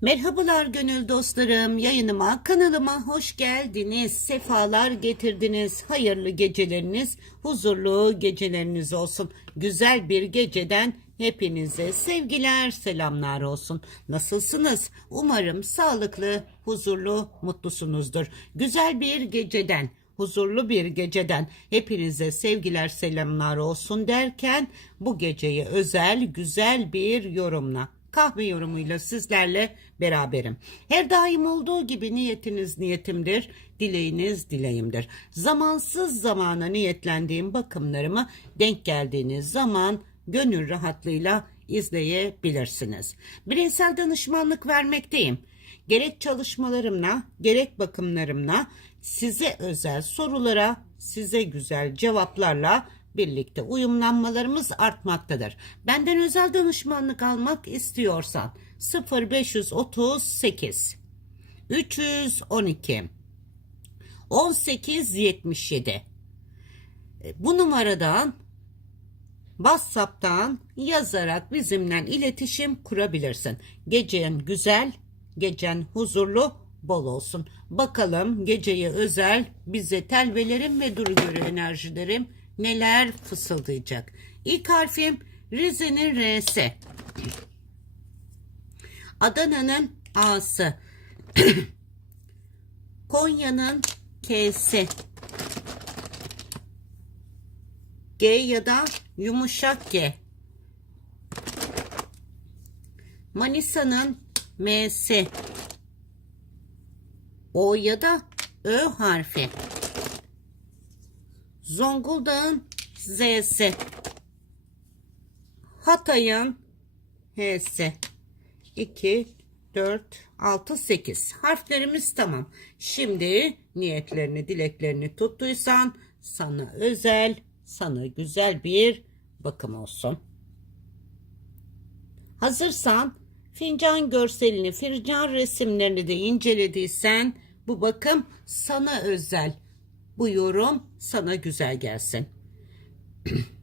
Merhabalar gönül dostlarım. Yayınıma, kanalıma hoş geldiniz. Sefalar getirdiniz. Hayırlı geceleriniz, huzurlu geceleriniz olsun. Güzel bir geceden hepinize sevgiler, selamlar olsun. Nasılsınız? Umarım sağlıklı, huzurlu, mutlusunuzdur. Güzel bir geceden huzurlu bir geceden hepinize sevgiler selamlar olsun derken bu geceye özel güzel bir yorumla kahve yorumuyla sizlerle beraberim. Her daim olduğu gibi niyetiniz niyetimdir, dileğiniz dileğimdir. Zamansız zamana niyetlendiğim bakımlarımı denk geldiğiniz zaman gönül rahatlığıyla izleyebilirsiniz. Bireysel danışmanlık vermekteyim. Gerek çalışmalarımla, gerek bakımlarımla size özel sorulara, size güzel cevaplarla birlikte uyumlanmalarımız artmaktadır. Benden özel danışmanlık almak istiyorsan 0538 312 1877 bu numaradan WhatsApp'tan yazarak bizimle iletişim kurabilirsin. Gecen güzel, gecen huzurlu, bol olsun. Bakalım geceye özel bize telvelerim ve duru enerjilerim neler fısıldayacak. İlk harfim Rize'nin R'si. Adana'nın A'sı. Konya'nın K'si. G ya da yumuşak G. Manisa'nın M'si. O ya da Ö harfi. Zonguldak'ın Z'si. Hatay'ın H'si. 2, 4, 6, 8. Harflerimiz tamam. Şimdi niyetlerini, dileklerini tuttuysan sana özel, sana güzel bir bakım olsun. Hazırsan fincan görselini, fincan resimlerini de incelediysen bu bakım sana özel. Bu yorum sana güzel gelsin.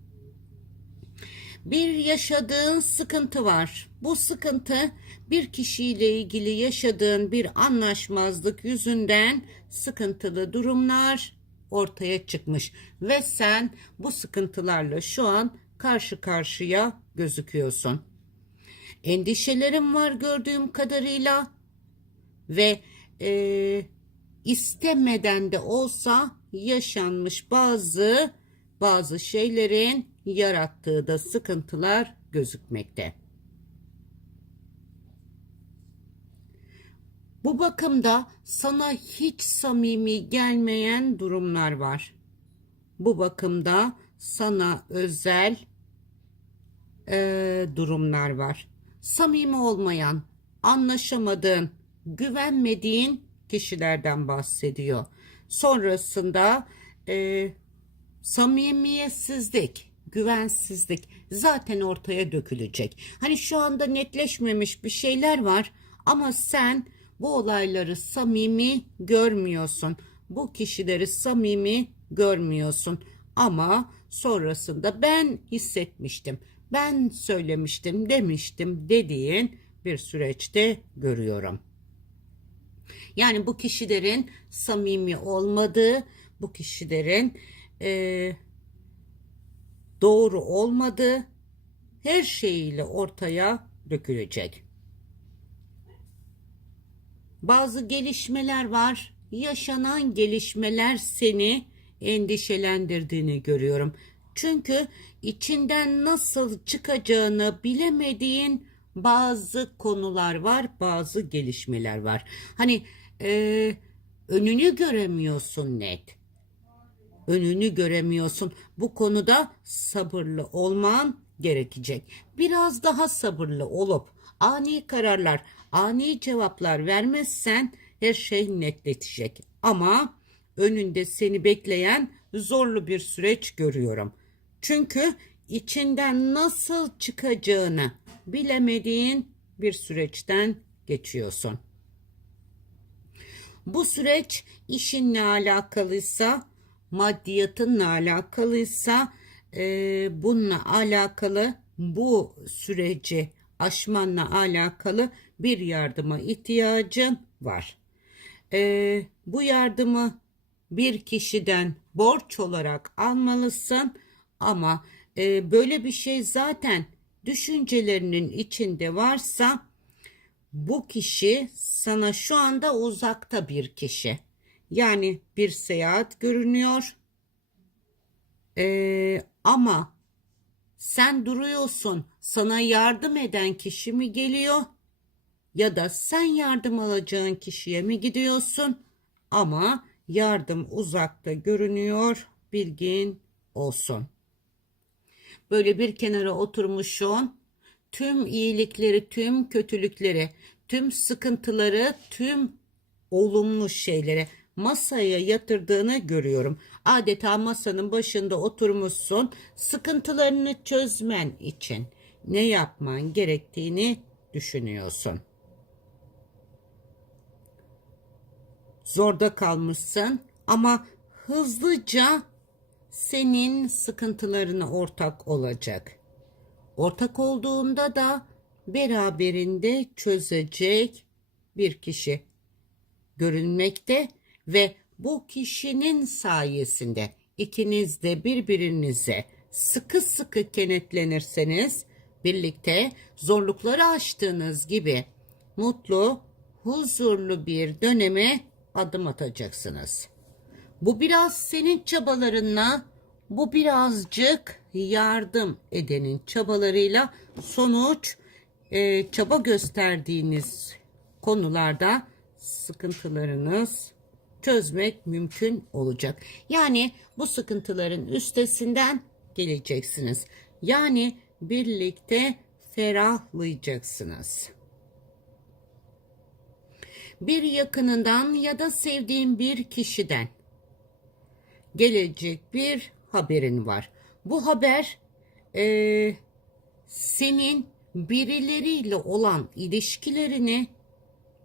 bir yaşadığın sıkıntı var. Bu sıkıntı bir kişiyle ilgili yaşadığın bir anlaşmazlık yüzünden sıkıntılı durumlar ortaya çıkmış ve sen bu sıkıntılarla şu an karşı karşıya gözüküyorsun. Endişelerim var gördüğüm kadarıyla ve e, istemeden de olsa yaşanmış bazı bazı şeylerin yarattığı da sıkıntılar gözükmekte. Bu bakımda sana hiç samimi gelmeyen durumlar var. Bu bakımda sana özel e, durumlar var. Samimi olmayan, anlaşamadığın, güvenmediğin kişilerden bahsediyor. Sonrasında e, samimiyetsizlik, güvensizlik zaten ortaya dökülecek. Hani şu anda netleşmemiş bir şeyler var ama sen bu olayları samimi görmüyorsun. Bu kişileri samimi görmüyorsun. Ama sonrasında ben hissetmiştim, ben söylemiştim, demiştim dediğin bir süreçte görüyorum. Yani bu kişilerin samimi olmadığı, bu kişilerin e, doğru olmadığı her şeyiyle ortaya dökülecek. Bazı gelişmeler var. Yaşanan gelişmeler seni endişelendirdiğini görüyorum. Çünkü içinden nasıl çıkacağını bilemediğin bazı konular var, bazı gelişmeler var. Hani e, önünü göremiyorsun net. Önünü göremiyorsun. Bu konuda sabırlı olman gerekecek. Biraz daha sabırlı olup ani kararlar, ani cevaplar vermezsen her şey netleşecek. Ama önünde seni bekleyen zorlu bir süreç görüyorum. Çünkü içinden nasıl çıkacağını bilemediğin bir süreçten geçiyorsun. Bu süreç işinle alakalıysa, maddiyatınla alakalıysa e, bununla alakalı bu süreci aşmanla alakalı bir yardıma ihtiyacın var. Ee, bu yardımı bir kişiden borç olarak almalısın ama e, böyle bir şey zaten düşüncelerinin içinde varsa bu kişi sana şu anda uzakta bir kişi. Yani bir seyahat görünüyor. Ee, ama sen duruyorsun. Sana yardım eden kişi mi geliyor? Ya da sen yardım alacağın kişiye mi gidiyorsun? Ama yardım uzakta görünüyor. Bilgin olsun. Böyle bir kenara oturmuşsun. Tüm iyilikleri, tüm kötülükleri, tüm sıkıntıları, tüm olumlu şeyleri masaya yatırdığını görüyorum. Adeta masanın başında oturmuşsun. Sıkıntılarını çözmen için ne yapman gerektiğini düşünüyorsun. Zorda kalmışsın ama hızlıca senin sıkıntılarına ortak olacak. Ortak olduğunda da beraberinde çözecek bir kişi görünmekte ve bu kişinin sayesinde ikiniz de birbirinize sıkı sıkı kenetlenirseniz birlikte zorlukları aştığınız gibi mutlu, huzurlu bir döneme adım atacaksınız. Bu biraz senin çabalarınla, bu birazcık yardım edenin çabalarıyla sonuç e, çaba gösterdiğiniz konularda sıkıntılarınız çözmek mümkün olacak. Yani bu sıkıntıların üstesinden geleceksiniz. Yani birlikte ferahlayacaksınız. Bir yakınından ya da sevdiğin bir kişiden gelecek bir haberin var. Bu haber eee, senin birileriyle olan ilişkilerini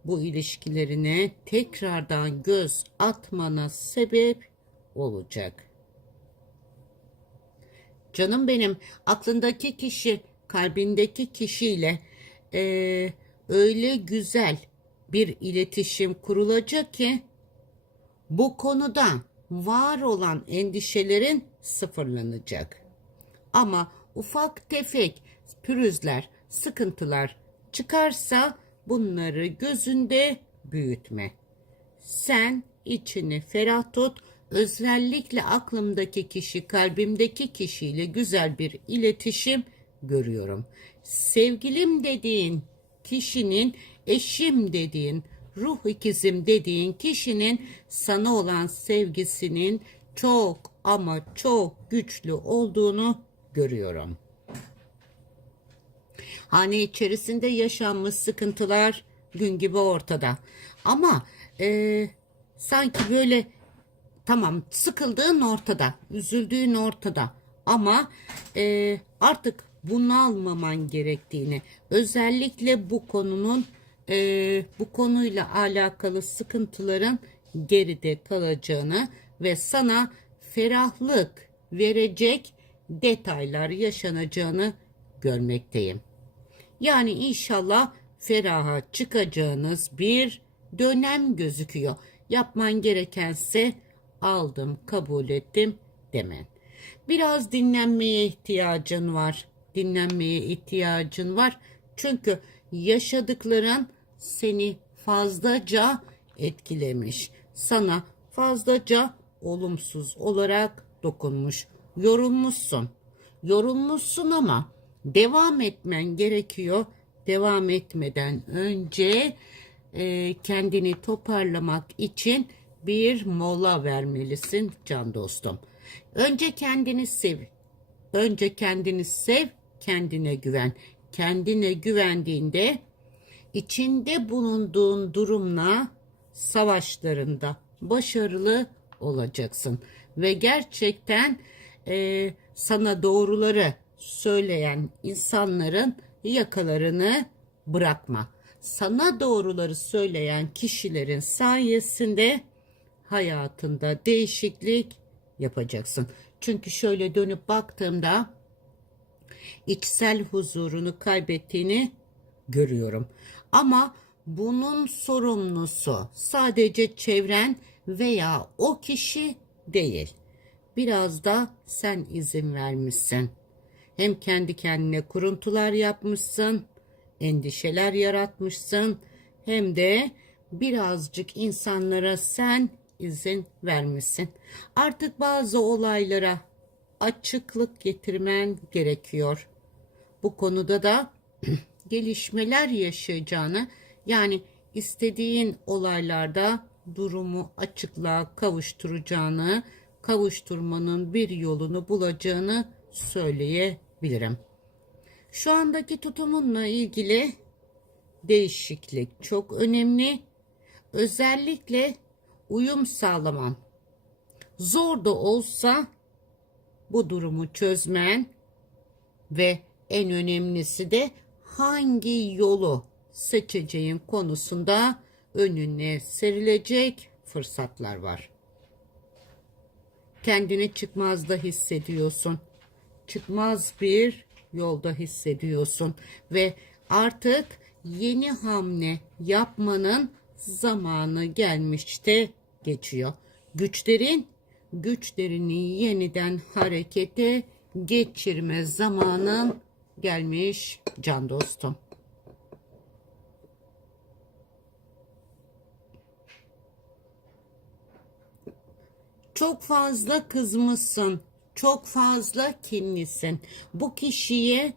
bu ilişkilerine tekrardan göz atmana sebep olacak. Canım benim aklındaki kişi kalbindeki kişiyle eee, öyle güzel bir iletişim kurulacak ki bu konuda var olan endişelerin sıfırlanacak. Ama ufak tefek pürüzler, sıkıntılar çıkarsa bunları gözünde büyütme. Sen içini ferah tut. Özellikle aklımdaki kişi, kalbimdeki kişiyle güzel bir iletişim görüyorum. Sevgilim dediğin kişinin, eşim dediğin, ruh ikizim dediğin kişinin sana olan sevgisinin çok ama çok güçlü olduğunu görüyorum. Hane içerisinde yaşanmış sıkıntılar gün gibi ortada. Ama e, sanki böyle tamam sıkıldığın ortada, üzüldüğün ortada. Ama e, artık bunalmaman gerektiğini, özellikle bu konunun e, bu konuyla alakalı sıkıntıların geride kalacağını ve sana ferahlık verecek detaylar yaşanacağını görmekteyim. Yani inşallah feraha çıkacağınız bir dönem gözüküyor. Yapman gerekense aldım, kabul ettim demen. Biraz dinlenmeye ihtiyacın var. Dinlenmeye ihtiyacın var. Çünkü yaşadıkların seni fazlaca etkilemiş. Sana fazlaca olumsuz olarak dokunmuş. Yorulmuşsun. Yorulmuşsun ama devam etmen gerekiyor. Devam etmeden önce e, kendini toparlamak için bir mola vermelisin can dostum. Önce kendini sev. Önce kendini sev, kendine güven. Kendine güvendiğinde içinde bulunduğun durumla savaşlarında başarılı olacaksın ve gerçekten e, sana doğruları söyleyen insanların yakalarını bırakma. Sana doğruları söyleyen kişilerin sayesinde hayatında değişiklik yapacaksın. Çünkü şöyle dönüp baktığımda içsel huzurunu kaybettiğini görüyorum. Ama bunun sorumlusu sadece çevren veya o kişi değil. Biraz da sen izin vermişsin. Hem kendi kendine kuruntular yapmışsın, endişeler yaratmışsın hem de birazcık insanlara sen izin vermişsin. Artık bazı olaylara açıklık getirmen gerekiyor. Bu konuda da gelişmeler yaşayacağını yani istediğin olaylarda durumu açıklığa kavuşturacağını, kavuşturmanın bir yolunu bulacağını söyleyebilirim. Şu andaki tutumunla ilgili değişiklik çok önemli. Özellikle uyum sağlaman. Zor da olsa bu durumu çözmen ve en önemlisi de hangi yolu seçeceğin konusunda önüne serilecek fırsatlar var. Kendini çıkmazda hissediyorsun. Çıkmaz bir yolda hissediyorsun ve artık yeni hamle yapmanın zamanı gelmişte geçiyor. Güçlerin güçlerini yeniden harekete geçirme zamanın gelmiş can dostum. Çok fazla kızmışsın. Çok fazla kinlisin. Bu kişiye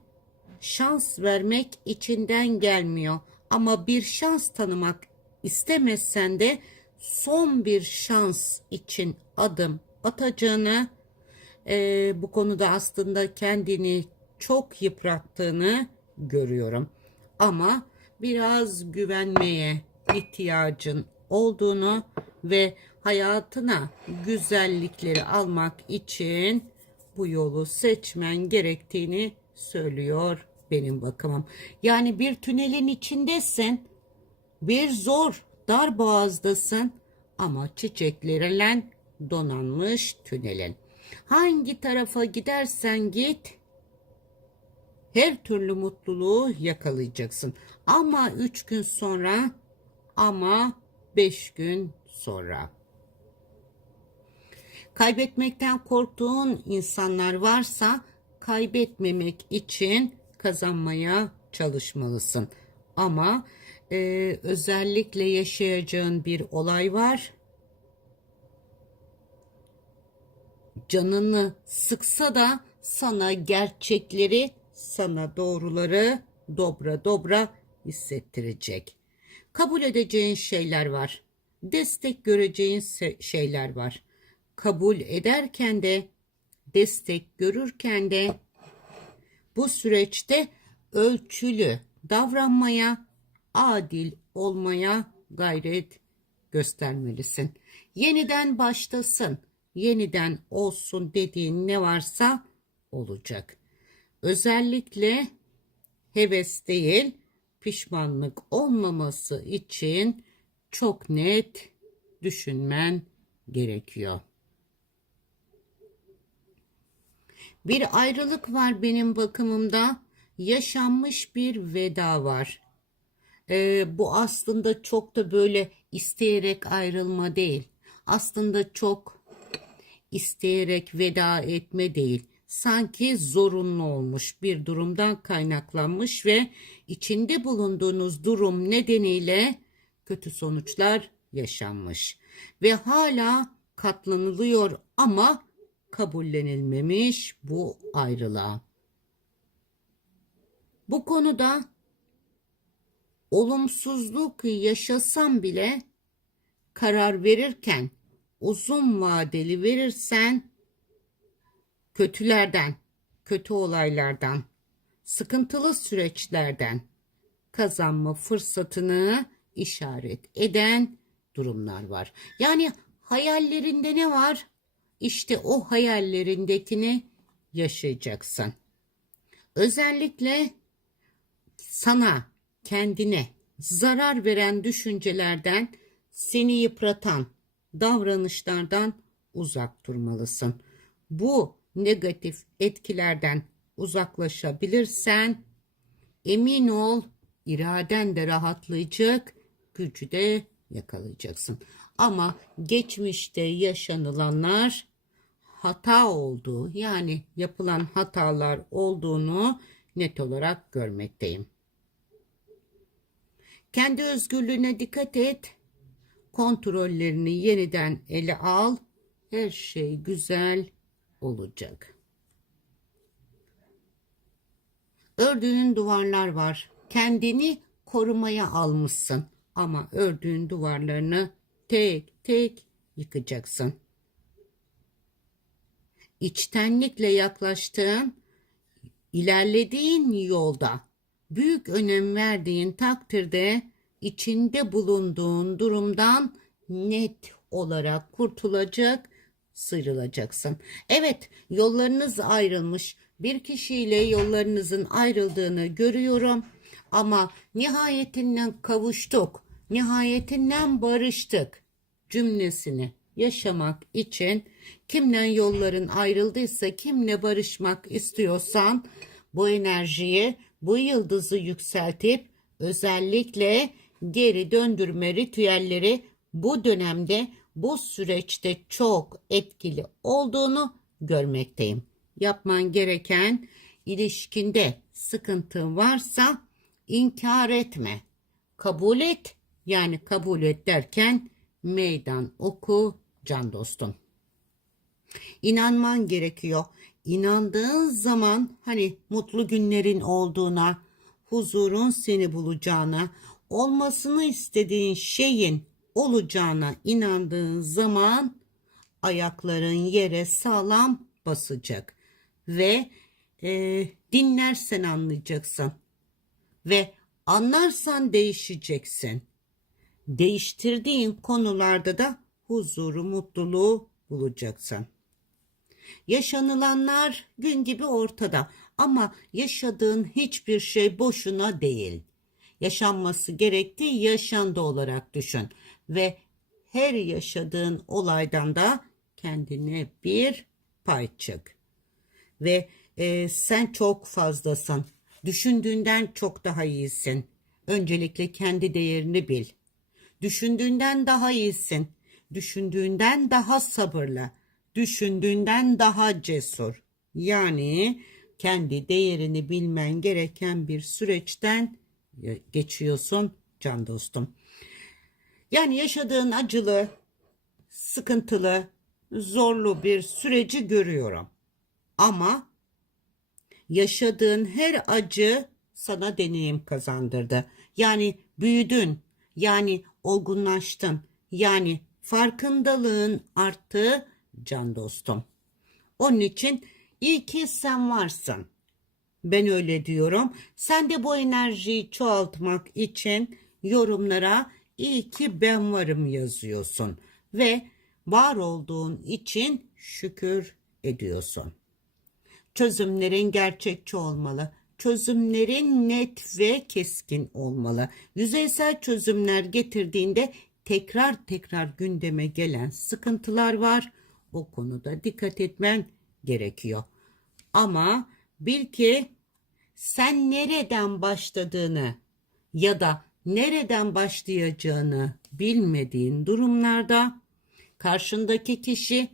şans vermek içinden gelmiyor. Ama bir şans tanımak istemezsen de son bir şans için adım atacağını, e, bu konuda aslında kendini çok yıprattığını görüyorum. Ama biraz güvenmeye ihtiyacın olduğunu ve hayatına güzellikleri almak için bu yolu seçmen gerektiğini söylüyor benim bakımım. Yani bir tünelin içindesin. Bir zor dar boğazdasın ama çiçeklerle donanmış tünelin. Hangi tarafa gidersen git her türlü mutluluğu yakalayacaksın. Ama üç gün sonra ama beş gün sonra. Kaybetmekten korktuğun insanlar varsa kaybetmemek için kazanmaya çalışmalısın. Ama e, özellikle yaşayacağın bir olay var. Canını sıksa da sana gerçekleri, sana doğruları dobra dobra hissettirecek. Kabul edeceğin şeyler var. Destek göreceğin şeyler var. Kabul ederken de destek görürken de bu süreçte ölçülü davranmaya, adil olmaya gayret göstermelisin. Yeniden başlasın, yeniden olsun dediğin ne varsa olacak. Özellikle heves değil, pişmanlık olmaması için çok net düşünmen gerekiyor. Bir ayrılık var benim bakımımda. Yaşanmış bir veda var. Ee, bu aslında çok da böyle isteyerek ayrılma değil. Aslında çok isteyerek veda etme değil. Sanki zorunlu olmuş bir durumdan kaynaklanmış ve içinde bulunduğunuz durum nedeniyle kötü sonuçlar yaşanmış ve hala katlanılıyor ama kabullenilmemiş bu ayrılığa. Bu konuda olumsuzluk yaşasam bile karar verirken uzun vadeli verirsen kötülerden, kötü olaylardan, sıkıntılı süreçlerden kazanma fırsatını işaret eden durumlar var. Yani hayallerinde ne var? İşte o hayallerindekini yaşayacaksın. Özellikle sana, kendine zarar veren düşüncelerden, seni yıpratan davranışlardan uzak durmalısın. Bu negatif etkilerden uzaklaşabilirsen emin ol iraden de rahatlayacak, gücü de yakalayacaksın. Ama geçmişte yaşanılanlar hata olduğu yani yapılan hatalar olduğunu net olarak görmekteyim. Kendi özgürlüğüne dikkat et. Kontrollerini yeniden ele al. Her şey güzel olacak. Ördüğün duvarlar var. Kendini korumaya almışsın. Ama ördüğün duvarlarını tek tek yıkacaksın. İçtenlikle yaklaştığın, ilerlediğin yolda büyük önem verdiğin takdirde içinde bulunduğun durumdan net olarak kurtulacak, sıyrılacaksın. Evet, yollarınız ayrılmış. Bir kişiyle yollarınızın ayrıldığını görüyorum ama nihayetinden kavuştuk. Nihayetinden barıştık cümlesini yaşamak için kimle yolların ayrıldıysa kimle barışmak istiyorsan bu enerjiyi bu yıldızı yükseltip özellikle geri döndürme ritüelleri bu dönemde bu süreçte çok etkili olduğunu görmekteyim. Yapman gereken ilişkinde sıkıntı varsa inkar etme. Kabul et. Yani kabul et derken meydan oku can dostum. İnanman gerekiyor. İnandığın zaman hani mutlu günlerin olduğuna, huzurun seni bulacağına, olmasını istediğin şeyin olacağına inandığın zaman ayakların yere sağlam basacak ve e, dinlersen anlayacaksın ve anlarsan değişeceksin. Değiştirdiğin konularda da huzuru, mutluluğu bulacaksın. Yaşanılanlar gün gibi ortada ama yaşadığın hiçbir şey boşuna değil. Yaşanması gerektiği yaşandı olarak düşün ve her yaşadığın olaydan da kendine bir pay çık. Ve e, sen çok fazlasın. Düşündüğünden çok daha iyisin. Öncelikle kendi değerini bil. Düşündüğünden daha iyisin. Düşündüğünden daha sabırlı. Düşündüğünden daha cesur. Yani kendi değerini bilmen gereken bir süreçten geçiyorsun can dostum. Yani yaşadığın acılı, sıkıntılı, zorlu bir süreci görüyorum. Ama yaşadığın her acı sana deneyim kazandırdı. Yani büyüdün, yani olgunlaştın, yani farkındalığın arttı can dostum. Onun için iyi ki sen varsın. Ben öyle diyorum. Sen de bu enerjiyi çoğaltmak için yorumlara iyi ki ben varım yazıyorsun ve var olduğun için şükür ediyorsun. Çözümlerin gerçekçi olmalı. Çözümlerin net ve keskin olmalı. Yüzeysel çözümler getirdiğinde tekrar tekrar gündeme gelen sıkıntılar var. O konuda dikkat etmen gerekiyor. Ama bil ki sen nereden başladığını ya da nereden başlayacağını bilmediğin durumlarda karşındaki kişi,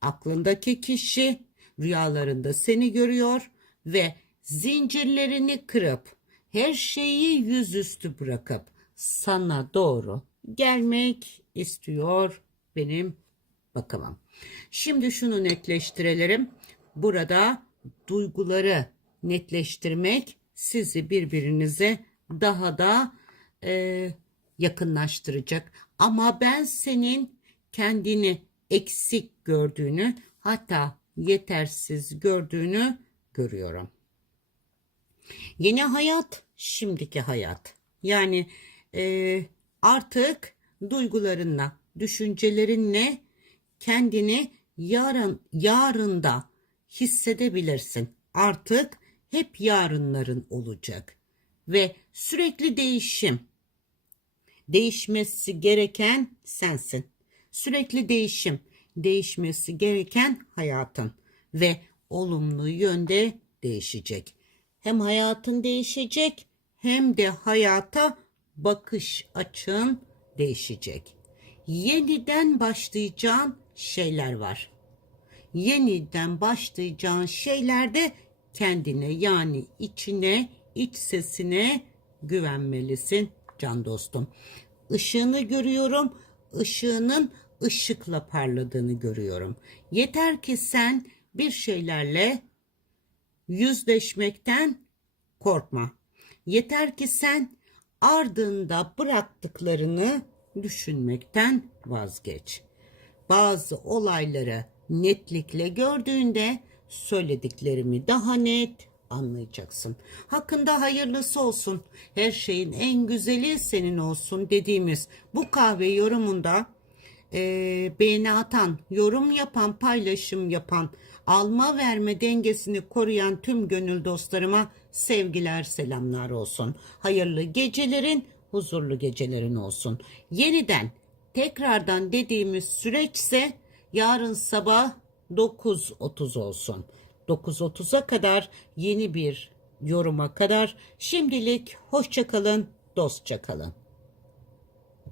aklındaki kişi rüyalarında seni görüyor ve zincirlerini kırıp her şeyi yüzüstü bırakıp sana doğru gelmek istiyor benim bakımım. Şimdi şunu netleştirelim. Burada duyguları netleştirmek sizi birbirinize daha da e, yakınlaştıracak. Ama ben senin kendini eksik gördüğünü hatta yetersiz gördüğünü görüyorum. Yeni hayat, şimdiki hayat. Yani e, artık duygularınla, düşüncelerinle kendini yarın yarında hissedebilirsin. Artık hep yarınların olacak ve sürekli değişim. Değişmesi gereken sensin. Sürekli değişim, değişmesi gereken hayatın ve olumlu yönde değişecek. Hem hayatın değişecek hem de hayata bakış açın değişecek. Yeniden başlayacağın şeyler var. Yeniden başlayacağın şeylerde kendine yani içine, iç sesine güvenmelisin can dostum. Işığını görüyorum. Işığının ışıkla parladığını görüyorum. Yeter ki sen bir şeylerle yüzleşmekten korkma. Yeter ki sen ardında bıraktıklarını düşünmekten vazgeç. Bazı olayları netlikle gördüğünde söylediklerimi daha net anlayacaksın. Hakkında hayırlısı olsun. Her şeyin en güzeli senin olsun dediğimiz bu kahve yorumunda eee beğeni atan, yorum yapan, paylaşım yapan, alma verme dengesini koruyan tüm gönül dostlarıma sevgiler, selamlar olsun. Hayırlı gecelerin, huzurlu gecelerin olsun. Yeniden, tekrardan dediğimiz süreçse yarın sabah 9.30 olsun. 9.30'a kadar yeni bir yoruma kadar şimdilik hoşça kalın, dostça kalın.